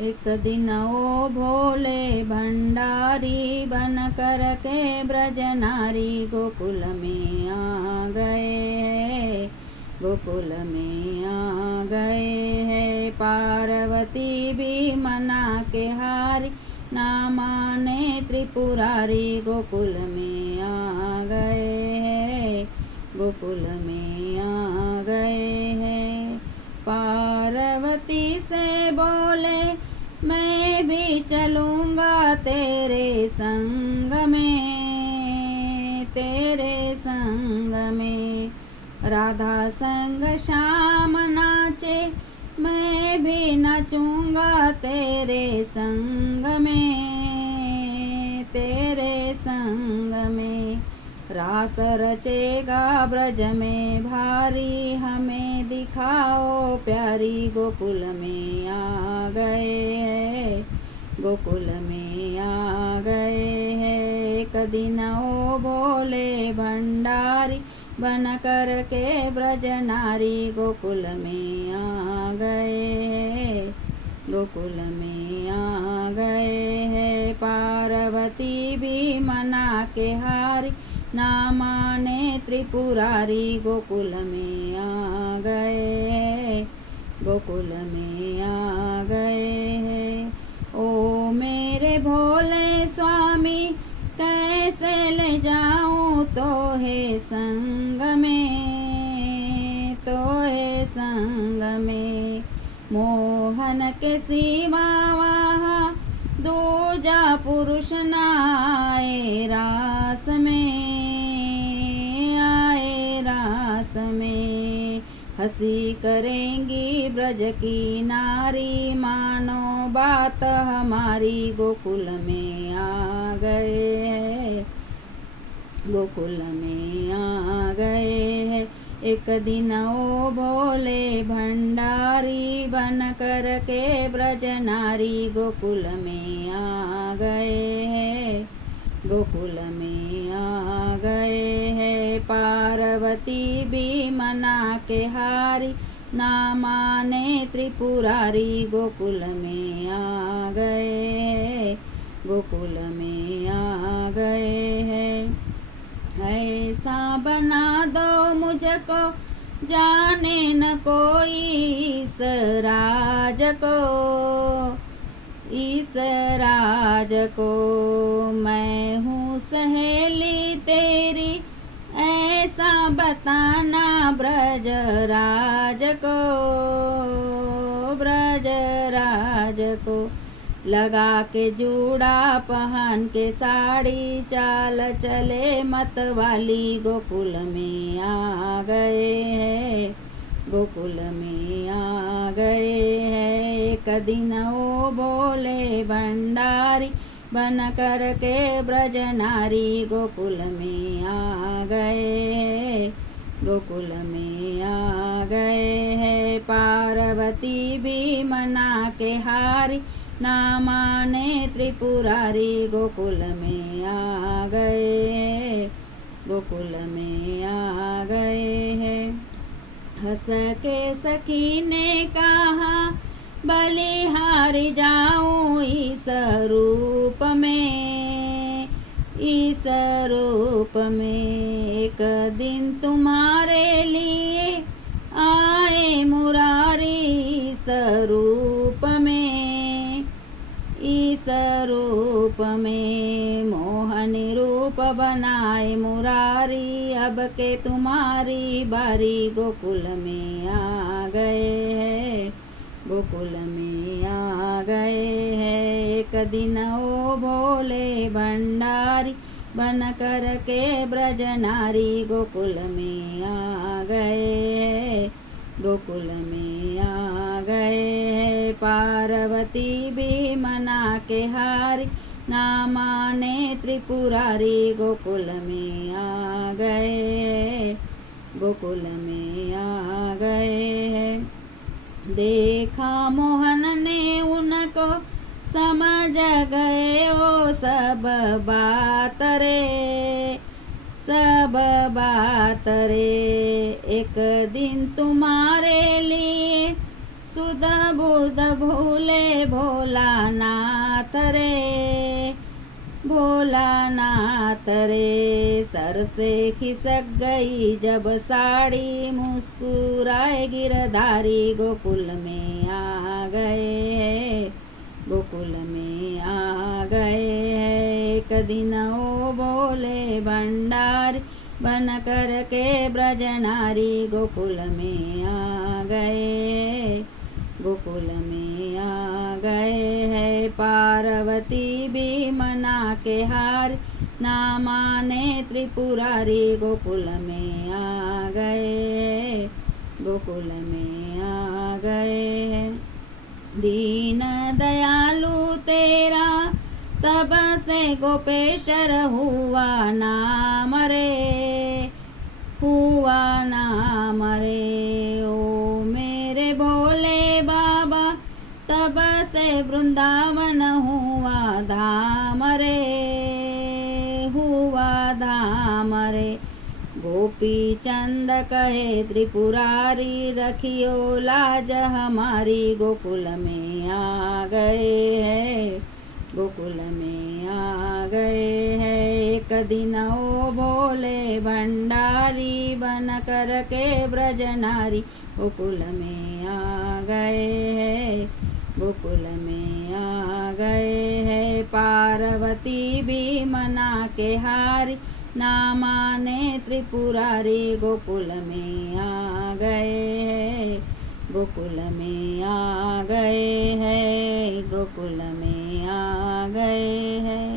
एक दिन ओ भोले भंडारी बन कर के ब्रज नारी गोकुल में आ गए, गोकुल में आ गए हैं। पार्वती भी मना के हारी, ना माने त्रिपुरारी गोकुल में आ गए हैं, गोकुल में आ गए हैं। पार्वती से बोले मैं भी चलूँगा तेरे संग में, तेरे संग में। राधा संग श्याम नाचे, मैं भी नाचूँगा तेरे संग में, तेरे संग में। रास रचेगा ब्रज में भारी, हमें दिखाओ प्यारी गोकुल में आ गए हैं, गोकुल में आ गए हैं। एक दिन ओ भोले भंडारी बन कर के ब्रज नारी गोकुल में आ गए हैं, गोकुल में आ गए हैं। पार्वती भी मना के हारी, ना माने त्रिपुरारी गोकुल में आ गए, गोकुल में आ गए हैं। ओ मेरे भोले स्वामी कैसे ले जाऊं तो है संग में, तो है संग में। मोहन के सिवा वहाँ दूजा पुरुष न आए रास में, आए रास में। हंसी करेंगी ब्रज की नारी, मानो बात हमारी गोकुल में आ गए हैं, गोकुल में आ गए हैं। एक दिन ओ भोले भंडारी बन कर के ब्रज नारी गोकुल में आ गए हैं, गोकुल में आ गए हैं। पार्वती भी मना के हारी, ना माने त्रिपुरारी गोकुल में आ गए हैं, गोकुल में आ गए हैं। ऐसा बना दो मुझको जाने न कोई इस राज को, इस राज को। मैं हूँ सहेली तेरी ऐसा बताना ब्रज राज को, ब्रज राज को। लगा के जूड़ा पहन के साड़ी, चाल चले मत वाली गोकुल में आ गए हैं, गोकुल में आ गए हैं। एक दिन ओ भोले भंडारी बन कर के ब्रज नारी गोकुल में आ गए हैं, गोकुल में आ गए हैं। पार्वती भी मना के हारी, ना माने त्रिपुरारी गोकुल में आ गए, गोकुल में आ गए हैं। हंस के सखी ने कहा बलिहारी जाऊं इस रूप में, इस रूप में। एक दिन तुम्हारे लिए आए मुरारी इस रूप में, इस रूप में। मोहनी रूप बनाए मुरारी, अब के तुम्हारी बारी गोकुल में आ गए हैं, गोकुल में आ गए हैं। एक दिन ओ भोले भंडारी बन कर के ब्रज नारी गोकुल में आ गए हैं, गोकुल में आ गए हैं। पार्वती भी मना के हारी, ना माने त्रिपुरारी गोकुल में आ गए हैं, गोकुल में आ गए हैं। देखा मोहन ने उनको समझ गए वो सब बात रे, सब बात रे। एक दिन तुम्हारे लिए सुध बुध भूले भोलानाथ रे, भोलानाथ रे। सर से खिसक गई जब साड़ी, मुस्कुराए गिरधारी गोकुल में आ गए हैं, गोकुल में आ गए हैं। एक दिन ओ बोले भंडारी बन कर के ब्रजनारी गोकुल में आ गए, गोकुल में आ गए हैं। पार्वती भी मना के हार, ना माने त्रिपुरारी गोकुल में आ गए, गोकुल में आ गए हैं। दीन दयालु तेरा तब से गोपेश्वर हुआ नाम रे, हुआ नाम रे। ओ मेरे भोले बाबा तब से वृंदावन हुआ धाम रे, हुआ धाम रे। गोपी चंद कहे त्रिपुरारी रखियो लाज हमारी गोकुल में आ गए हैं, गोकुल में आ गए हैं। एक दिन ओ भोले भंडारी बन कर के ब्रजनारी गोकुल में आ गए हैं, गोकुल में आ गए हैं। पार्वती भी मना के हारी, ना माने त्रिपुरारी गोकुल में आ गए हैं, गोकुल में आ गए हैं, गोकुल में आ गए हैं।